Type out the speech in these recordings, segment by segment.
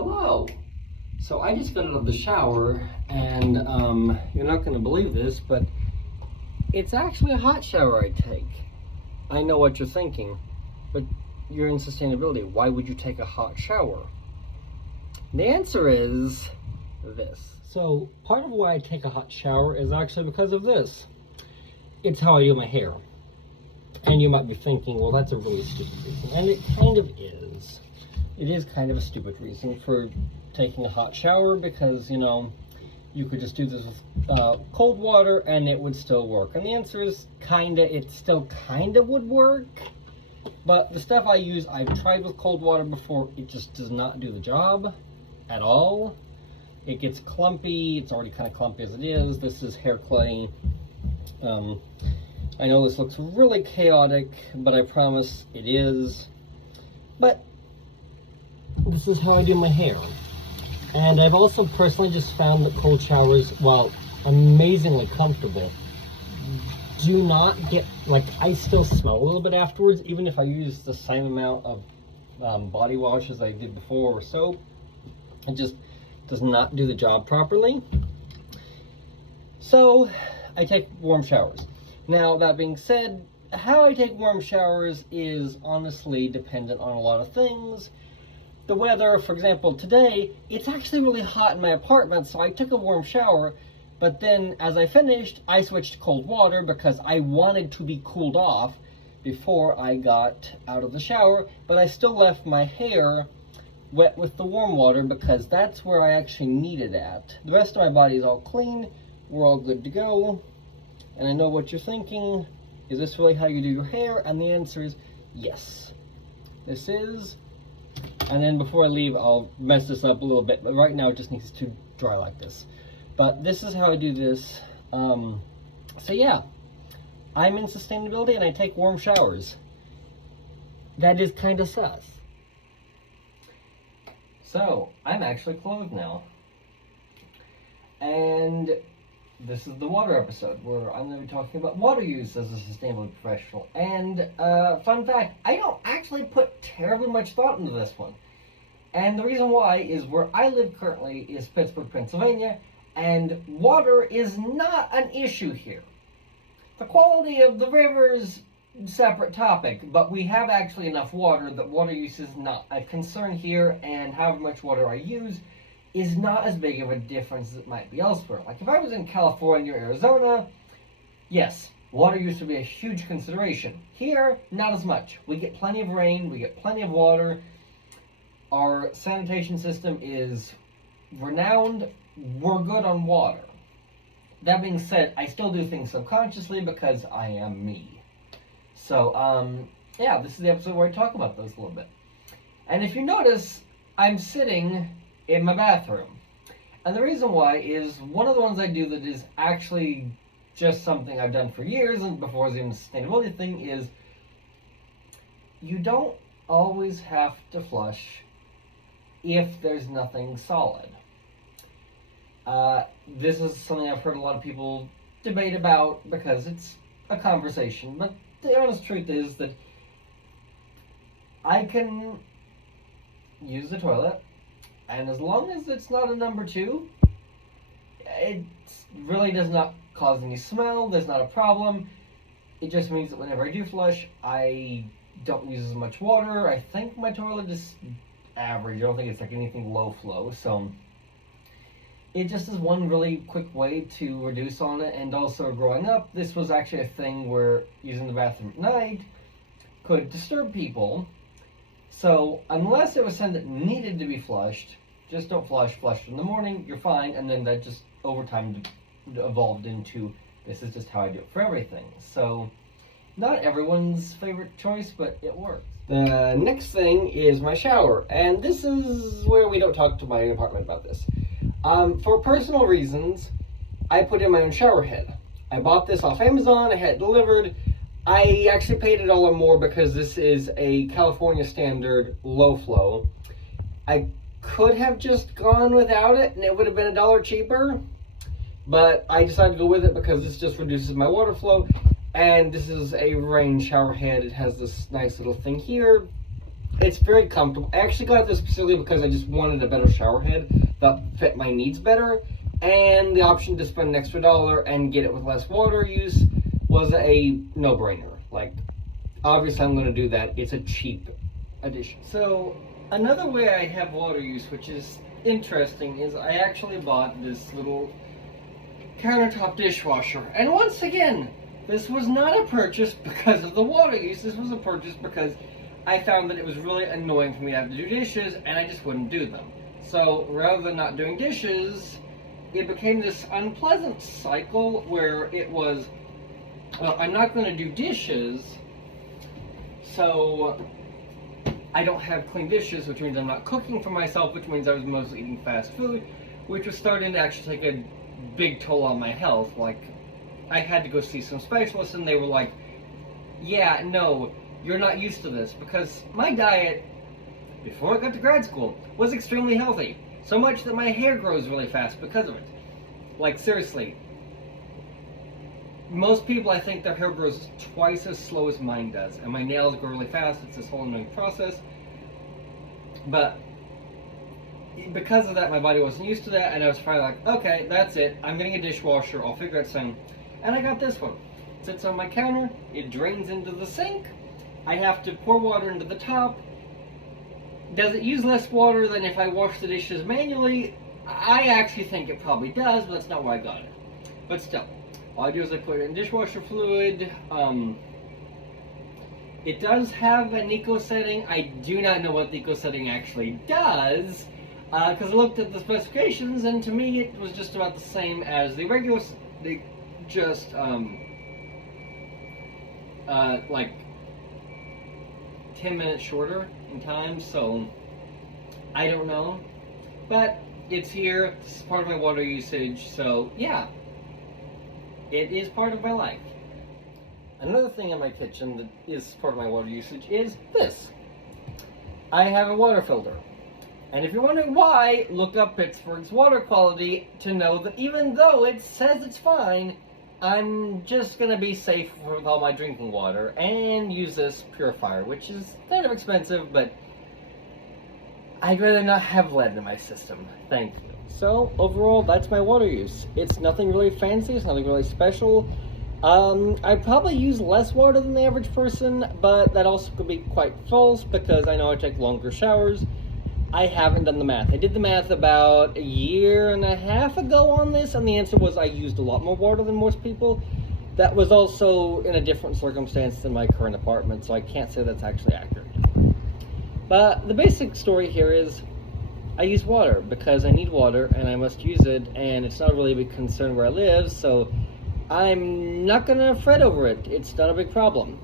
Hello. So I just got out of the shower, and you're not going to believe this, but it's actually a hot shower I take. I know what you're thinking, but you're in sustainability. Why would you take a hot shower? The answer is this. So part of why I take a hot shower is actually because of this. It's how I do my hair. And you might be thinking, well, that's a really stupid reason. And it kind of is. It is kind of a stupid reason for taking a hot shower because, you could just do this with cold water and it would still work. And the answer is it still kinda would work. But the stuff I use, I've tried with cold water before, it just does not do the job at all. It gets clumpy, it's already kind of clumpy as it is. This is hair clay. I know this looks really chaotic, but I promise it is. But this is how I do my hair. And I've also personally just found that cold showers, while amazingly comfortable, do not get, I still smell a little bit afterwards, even if I use the same amount of body wash as I did before or soap. It just does not do the job properly. So I take warm showers. Now, that being said, how I take warm showers is honestly dependent on a lot of things. The weather, for example, today, it's actually really hot in my apartment, so I took a warm shower, but then as I finished, I switched to cold water because I wanted to be cooled off before I got out of the shower, but I still left my hair wet with the warm water because that's where I actually need it at. The rest of my body is all clean, we're all good to go, and I know what you're thinking, is this really how you do your hair? And the answer is yes. This is. And then before I leave, I'll mess this up a little bit, but right now it just needs to dry like this. But this is how I do this. So yeah, I'm in sustainability and I take warm showers. That is kind of sus. So, I'm actually clothed now. And this is the water episode where I'm going to be talking about water use as a sustainability professional. And fun fact, I don't actually put terribly much thought into this one. And the reason why is where I live currently is Pittsburgh, Pennsylvania, and water is not an issue here. The quality of the rivers, separate topic, but we have actually enough water that water use is not a concern here, and however much water I use is not as big of a difference as it might be elsewhere. Like if I was in California or Arizona, yes, water use would be a huge consideration. Here, not as much. We get plenty of rain, we get plenty of water. Our sanitation system is renowned. We're good on water. That being said, I still do things subconsciously because I am me. So, yeah, this is the episode where I talk about those a little bit. And if you notice, I'm sitting in my bathroom. And the reason why is one of the ones I do that is actually just something I've done for years and before it was even a sustainability thing is you don't always have to flush if there's nothing solid. This is something I've heard a lot of people debate about because it's a conversation, but the honest truth is that I can use the toilet, and as long as it's not a number 2, it really does not cause any smell, there's not a problem. It just means that whenever I do flush, I don't use as much water. I think my toilet is average. I don't think it's like anything low flow, so it just is one really quick way to reduce on it. And also growing up, this was actually a thing where using the bathroom at night could disturb people. So unless it was something that needed to be flushed, just don't flush in the morning, you're fine. And then that just over time evolved into this is just how I do it for everything. So not everyone's favorite choice, but it works. The next thing is my shower, and this is where we don't talk to my apartment about this. For personal reasons, I put in my own shower head. I bought this off Amazon, I had it delivered. I actually paid $1 more because this is a California standard low flow. I could have just gone without it and it would have been $1 cheaper, but I decided to go with it because this just reduces my water flow. And this is a rain shower head. It has this nice little thing here. It's very comfortable. I actually got this specifically because I just wanted a better shower head that fit my needs better, and the option to spend an extra $1 and get it with less water use was a no-brainer. Like, obviously I'm going to do that. It's a cheap addition. So, another way I have water use, which is interesting, is I actually bought this little countertop dishwasher. And once again, this was not a purchase because of the water use. This was a purchase because I found that it was really annoying for me to have to do dishes, and I just wouldn't do them. So, rather than not doing dishes, it became this unpleasant cycle where it was, well, I'm not going to do dishes, so I don't have clean dishes, which means I'm not cooking for myself, which means I was mostly eating fast food, which was starting to actually take a big toll on my health. Like, I had to go see some specialists, and they were like, yeah, no, you're not used to this, because my diet, before I got to grad school, was extremely healthy. So much that my hair grows really fast because of it. Like, seriously. Most people, I think their hair grows twice as slow as mine does. And my nails grow really fast. It's this whole annoying process. But because of that, my body wasn't used to that. And I was finally like, okay, that's it. I'm getting a dishwasher. I'll figure out something. And I got this one. It sits on my counter. It drains into the sink. I have to pour water into the top. Does it use less water than if I wash the dishes manually? I actually think it probably does, but that's not why I got it. But still, all I do is I put it in dishwasher fluid. It does have an eco setting. I do not know what the eco setting actually does, because I looked at the specifications, and to me it was just about the same as the regular, just like 10 minutes shorter in time, so I don't know. But it's here, this is part of my water usage, so yeah, it is part of my life. Another thing in my kitchen that is part of my water usage is this. I have a water filter. And if you're wondering why, look up Pittsburgh's water quality to know that even though it says it's fine, I'm just going to be safe with all my drinking water and use this purifier, which is kind of expensive, but I'd rather not have lead in my system. Thank you. So, overall, that's my water use. It's nothing really fancy, it's nothing really special. I probably use less water than the average person, but that also could be quite false because I know I take longer showers. I haven't done the math. I did the math about a year and a half ago on this, and the answer was I used a lot more water than most people. That was also in a different circumstance than my current apartment, so I can't say that's actually accurate. But the basic story here is I use water because I need water and I must use it, and it's not really a big concern where I live, so I'm not going to fret over it. It's not a big problem.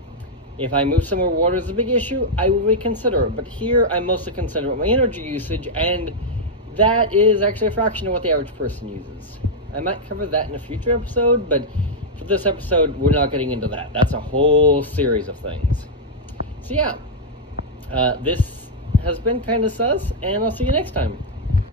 If I move somewhere where water is a big issue, I will reconsider. But here, I'm mostly concerned about my energy usage, and that is actually a fraction of what the average person uses. I might cover that in a future episode, but for this episode, we're not getting into that. That's a whole series of things. So yeah, this has been kind of sus, and I'll see you next time.